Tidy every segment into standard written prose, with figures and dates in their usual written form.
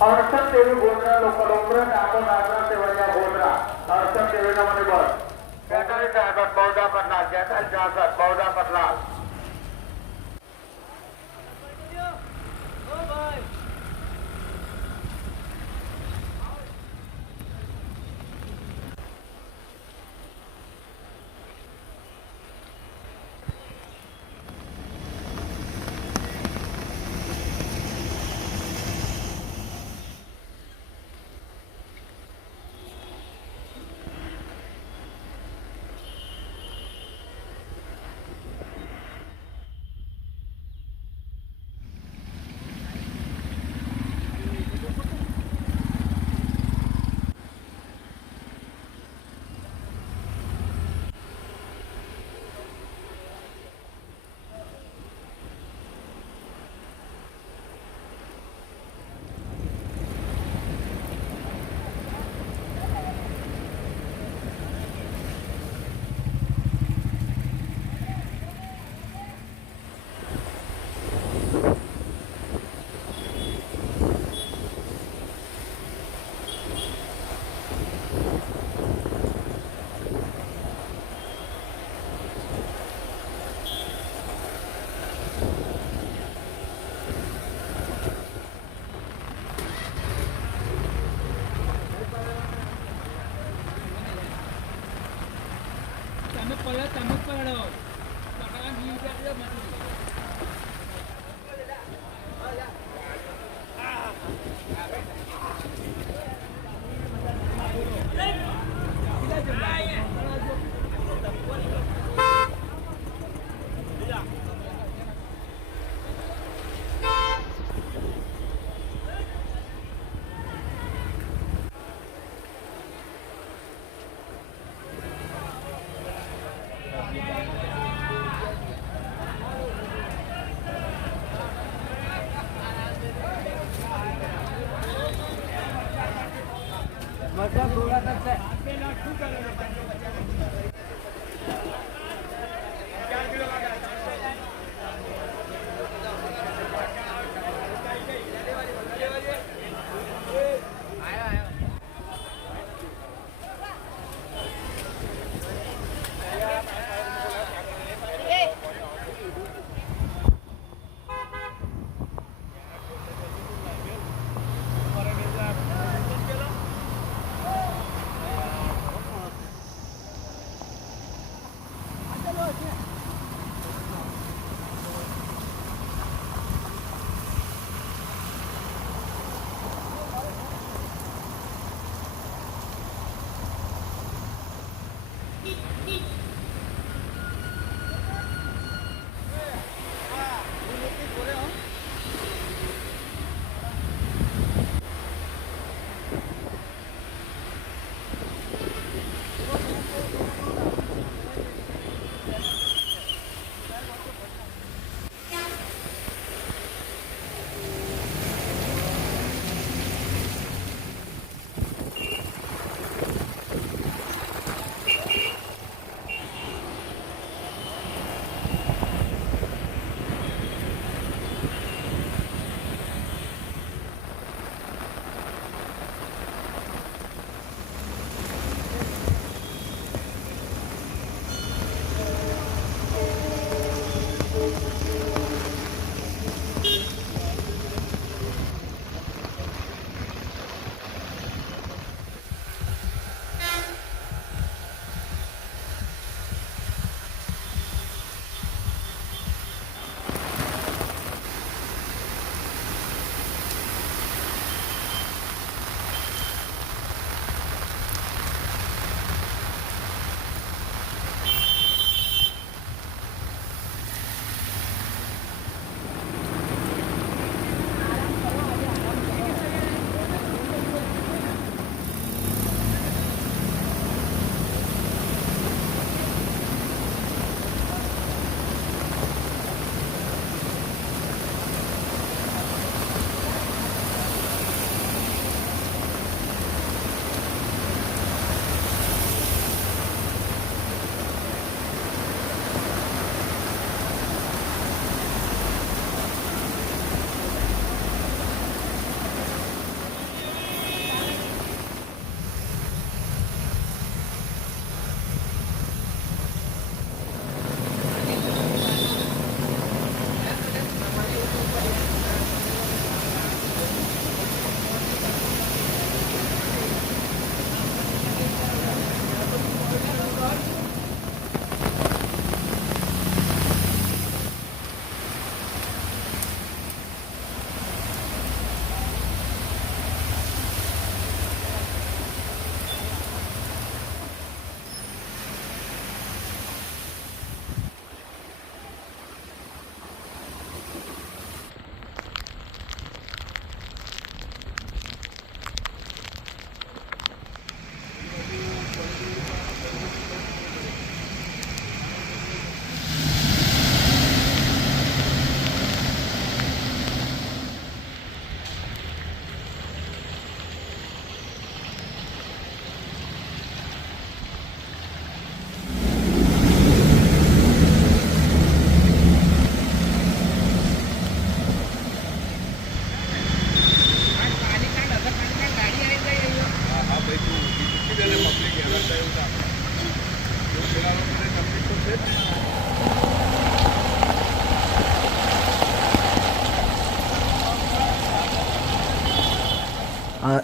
अडचण देवी गोंधळा लोकलोंबर आपण आग्रा सेवाच्या गोंधळा अडचण देवीला मध्ये बस जैताली साहेबात बौद्धा करणार जैताली साहेबात बौद्धा करणार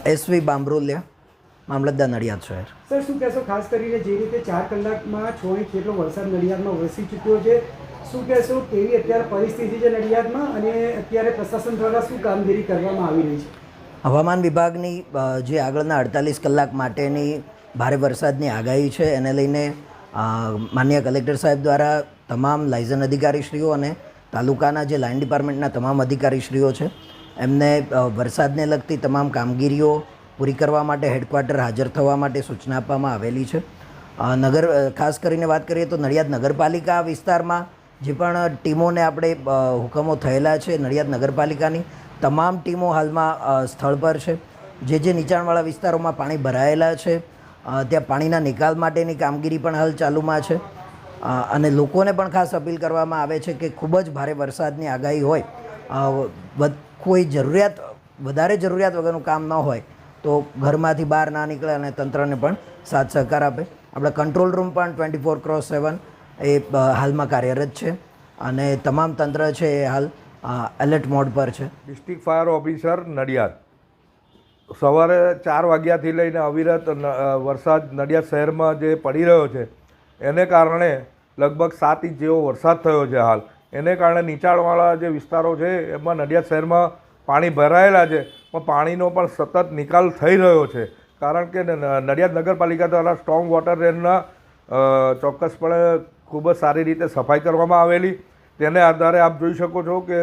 SV બામરોલિયા, મામલતદાર નડિયાદ શહેર. સર, શું કહેશો ખાસ કરીને જે રીતે 4 કલાકમાં 6 ઇંચ જેટલો વરસાદ નડિયાદમાં વરસી ચૂક્યો છે, શું કહેશો કેવી અત્યારે પરિસ્થિતિ છે નડિયાદમાં અને અત્યારે પ્રશાસન દ્વારા શું કામગીરી કરવામાં આવી રહી છે? હવામાન વિભાગની જે આગળના 48 કલાક માટેની ભારે વરસાદની આગાહી છે એને લઈને માનનીય કલેક્ટર સાહેબ દ્વારા તમામ લાયઝન અધિકારીશ્રીઓ અને તાલુકાના જે લાઇન ડિપાર્ટમેન્ટના તમામ અધિકારીશ્રીઓ છે એમને વરસાદને લગતી તમામ કામગીરીઓ પૂરી કરવા માટે હેડક્વાર્ટર હાજર થવા માટે સૂચના આપવામાં આવેલી છે. ખાસ કરીને વાત કરીએ તો નડિયાદ નગરપાલિકા વિસ્તારમાં જે પણ ટીમોને આપણે હુકમો થયેલા છે, નડિયાદ નગરપાલિકાની તમામ ટીમો હાલમાં સ્થળ પર છે. જે નીચાણવાળા વિસ્તારોમાં પાણી ભરાયેલા છે ત્યાં પાણીના નિકાલ માટેની કામગીરી પણ હાલ ચાલુમાં છે. અને લોકોને પણ ખાસ અપીલ કરવામાં આવે છે કે ખૂબ જ ભારે વરસાદની આગાહી હોય, કોઈ વધારે જરૂરિયાત વગરનું કામ ન હોય તો ઘરમાંથી બહાર ના નીકળે અને તંત્રને પણ સાથ સહકાર આપે. આપણા કંટ્રોલ રૂમ પણ 24/7 એ હાલમાં કાર્યરત છે અને તમામ તંત્ર છે એ હાલ એલર્ટ મોડ પર છે. District fire officer Nadiad. સવારે 4 વાગ્યાથી લઈને અવિરત વરસાદ નડિયાદ શહેરમાં જે પડી રહ્યો છે એને કારણે લગભગ 7 ઇંચ જેવો વરસાદ થયો છે. હાલ એને કારણે નીચાણવાળા જે વિસ્તારો છે એમાં નડિયાદ શહેરમાં પાણી ભરાયેલા છે, પણ પાણીનો પણ સતત નિકાલ થઈ રહ્યો છે. કારણ કે નડિયાદ નગરપાલિકા દ્વારા સ્ટ્રોંગ વોટર ડ્રેનના ચોક્કસપણે ખૂબ જ સારી રીતે સફાઈ કરવામાં આવેલી. તેને આધારે આપ જોઈ શકો છો કે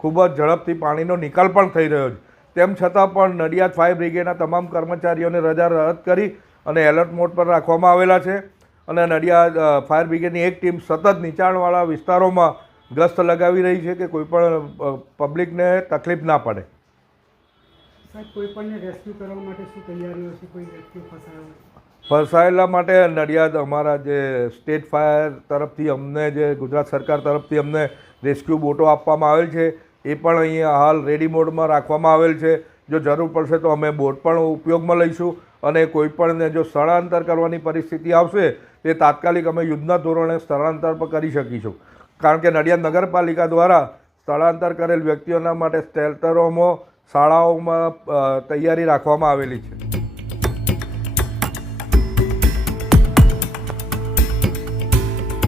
ખૂબ જ ઝડપથી પાણીનો નિકાલ પણ થઈ રહ્યો છે. તેમ છતાં પણ નડિયાદ ફાયર બ્રિગેડના તમામ કર્મચારીઓને રજા રદ કરી અને એલર્ટ મોડ પર રાખવામાં આવેલા છે. અને નડિયાદ ફાયર બ્રિગેડની એક ટીમ સતત નીચાણવાળા વિસ્તારોમાં ગસ્ત લગાવી રહી છે કે કોઈ પણ પબ્લિકને તકલીફ ના પડે. સાહેબ, કોઈ પણને રેસ્ક્યુ કરવા માટે શું તૈયારીઓ છે? કોઈ વ્યક્તિઓ ફસાયેલા માટે નડિયાદ અમારા જે સ્ટેટ ફાયર તરફથી અમને જે ગુજરાત સરકાર તરફથી અમને રેસ્ક્યુ બોટો આપવામાં આવેલ છે એ પણ અહીંયા હાલ રેડી મોડમાં રાખવામાં આવેલ છે. જો જરૂર પડશે તો અમે બોટ પણ ઉપયોગમાં લઈશું અને કોઈ પણને જો સ્થળાંતર કરવાની પરિસ્થિતિ આવશે તે તાત્કાલિક અમે યુદ્ધના ધોરણે સ્થળાંતર પણ કરી શકીશું. કારણ કે નડિયાદ નગરપાલિકા દ્વારા સ્થળાંતર કરેલ વ્યક્તિઓના માટે શેલ્ટરોમાં, શાળાઓમાં તૈયારી રાખવામાં આવેલી છે.